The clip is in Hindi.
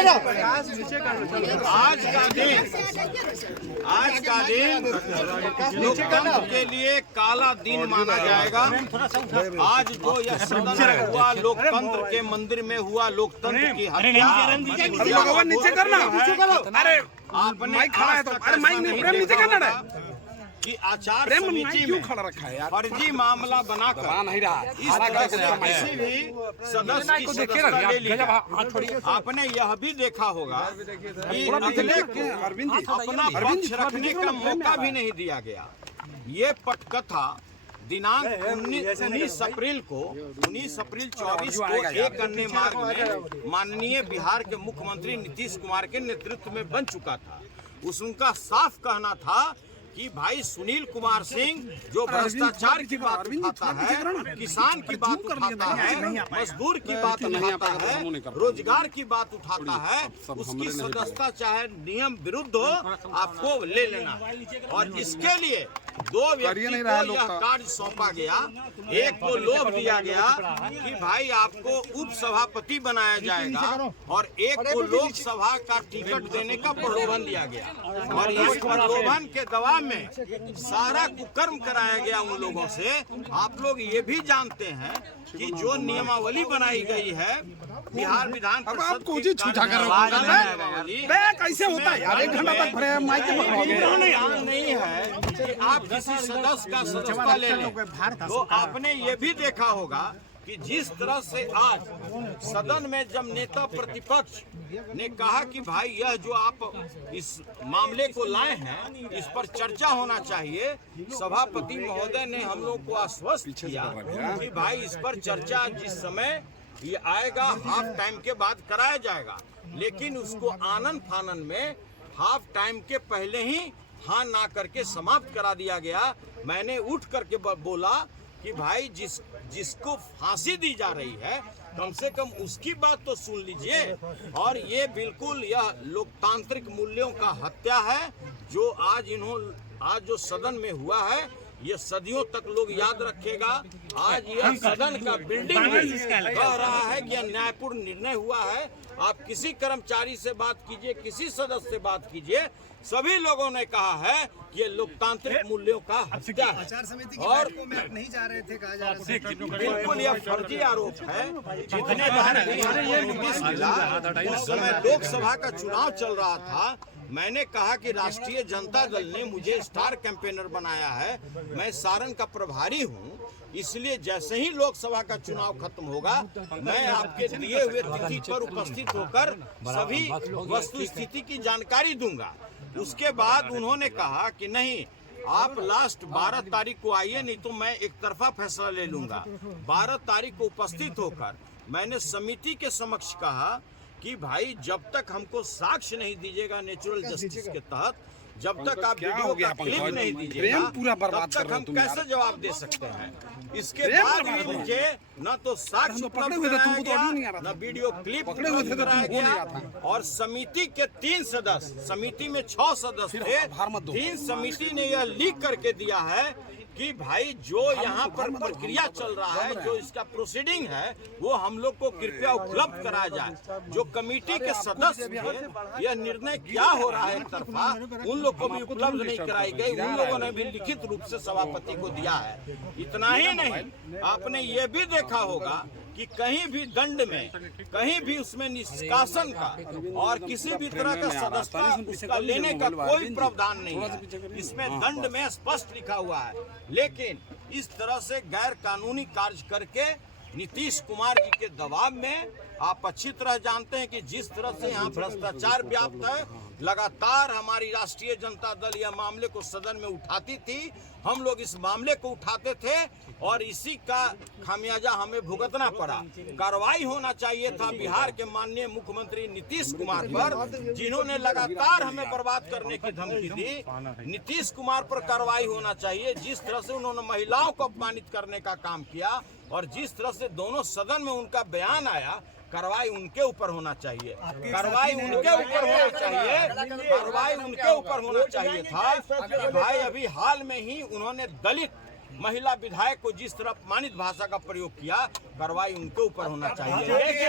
दिन लोकतंत्र के लिए काला दिन माना जाएगा। आज जो यह सदन में हुआ, लोकतंत्र के मंदिर में हुआ लोकतंत्र की हत्या, नीचे करना। अरे आपने खड़ा है तो अरे माइक नहीं नीचे करना है कि आचार समिति में खड़ा रखा है यार, फर्जी मामला बनाकर नहीं रहा इस तरह से किसी भी सदस्य की सदस्यता ले ली। आपने यह भी देखा होगा कि अगले को अपना पक्ष रखने का मौका भी नहीं दिया गया। ये पटकथा दिनांक 19 अप्रैल 24 को एक अन्य मार्ग में माननीय बिहार के मुख्यमंत्री नीतीश कुमार के नेतृत्व में बन चुका था। उनका साफ कहना था कि भाई सुनील कुमार सिंह जो भ्रष्टाचार की बात उठाता है, किसान की बात उठाता है, मजदूर की बात उठाता है, रोजगार की बात उठाता है, उसकी सदस्यता चाहे नियम विरुद्ध हो आपको ले लेना। और इसके लिए दो व्यक्ति को यह कार्य सौंपा गया। एक को लोभ दिया गया कि भाई आपको उप सभापति बनाया जाएगा और एक को लोकसभा का टिकट देने का प्रलोभन दिया गया। और इस प्रलोभन के दबाव में सारा कुकर्म कराया गया उन लोगों से। आप लोग ये भी जानते हैं कि जो नियमावली बनाई गई है बिहार विधान परिषद कैसे होता है यार, 1 घंटा तक माइक नहीं है कि आप किसी सदस्य का सदस्यता ले लें। तो आपने ये भी देखा होगा कि जिस तरह से आज सदन में जब नेता प्रतिपक्ष ने कहा कि भाई यह जो आप इस मामले को लाए हैं इस पर चर्चा होना चाहिए, सभापति महोदय ने हम लोग को आश्वस्त किया कि भाई इस पर चर्चा जिस समय ये आएगा हाफ टाइम के बाद कराया जाएगा। लेकिन उसको आनन फानन में हाफ टाइम के पहले ही हाँ ना करके समाप्त करा दिया गया। मैंने उठ करके बोला कि भाई जिसको फांसी दी जा रही है कम से कम उसकी बात तो सुन लीजिए। और ये बिल्कुल यह लोकतांत्रिक मूल्यों का हत्या है जो आज जो सदन में हुआ है, ये सदियों तक लोग याद रखेगा। आज यह सदन का बिल्डिंग कह रहा है कि न्यायपूर्ण निर्णय हुआ है। आप किसी कर्मचारी से बात कीजिए, किसी सदस्य से बात कीजिए, सभी लोगों ने कहा है कि ये लोकतांत्रिक मूल्यों का हत्या है। और नहीं जा रहे थे, कहा जा रहा है बिल्कुल यह फर्जी आरोप है। जितने बार नोटिस मिला उस समय लोकसभा का चुनाव चल रहा था, मैंने कहा कि राष्ट्रीय जनता दल ने मुझे स्टार कैंपेनर बनाया है, मैं सारण का प्रभारी हूं, इसलिए जैसे ही लोकसभा का चुनाव खत्म होगा मैं आपके दिए हुए तिथि पर उपस्थित होकर सभी वस्तु स्थिति की जानकारी दूंगा। उसके बाद उन्होंने कहा कि नहीं, आप लास्ट 12 तारीख को आइए, नहीं तो मैं एक तरफा फैसला ले लूंगा। 12 तारीख को उपस्थित होकर मैंने समिति के समक्ष कहा कि भाई जब तक हमको साक्ष्य नहीं दीजिएगा नेचुरल जस्टिस के तहत, जब तक आप वीडियो का क्लिप नहीं दीजिएगा तब तक हम कैसे जवाब दे सकते हैं। इसके बाद भी मुझे न तो साक्ष्य उपलब्ध कराया गया, न वीडियो क्लिप उपलब्ध कराया गया। और समिति के 3 सदस्य, समिति में 6 सदस्य थे, 3 समिति ने यह लिख करके दिया है कि भाई जो यहाँ पर प्रक्रिया चल रहा है, जो इसका प्रोसीडिंग है, वो हम लोग को कृपया उपलब्ध कराया जाए। जो कमेटी के सदस्य थे, यह निर्णय क्या हो रहा है एक तरफा, उन लोग को भी उपलब्ध नहीं कराई गई। उन लोगों ने भी लिखित रूप से सभापति को दिया है। इतना ही नहीं, आपने ये भी देखा होगा कि कहीं भी दंड में, कहीं भी उसमें निष्कासन का और किसी भी तरह का सदस्यता उसका लेने का कोई प्रावधान नहीं है। इसमें दंड में स्पष्ट लिखा हुआ है। लेकिन इस तरह से गैर कानूनी कार्य करके नीतीश कुमार जी के दबाव में आप अच्छी तरह जानते हैं कि जिस तरह से यहाँ भ्रष्टाचार व्याप्त है, लगातार हमारी राष्ट्रीय जनता दल यह मामले को सदन में उठाती थी, हम लोग इस मामले को उठाते थे और इसी का खामियाजा हमें भुगतना पड़ा। कार्रवाई होना चाहिए था बिहार के माननीय मुख्यमंत्री नीतीश कुमार पर, जिन्होंने लगातार हमें बर्बाद करने की धमकी दी। नीतीश कुमार पर कार्रवाई होना चाहिए। जिस तरह से उन्होंने महिलाओं को अपमानित करने का काम किया और जिस तरह से दोनों सदन में उनका बयान आया, कार्रवाई उनके ऊपर होना चाहिए, कार्रवाई उनके ऊपर होना चाहिए, कार्रवाई उनके ऊपर होना चाहिए था कि भाई अभी हाल में ही उन्होंने दलित महिला विधायक को जिस तरह अपमानित भाषा का प्रयोग किया, कार्रवाई उनके ऊपर होना चाहिए।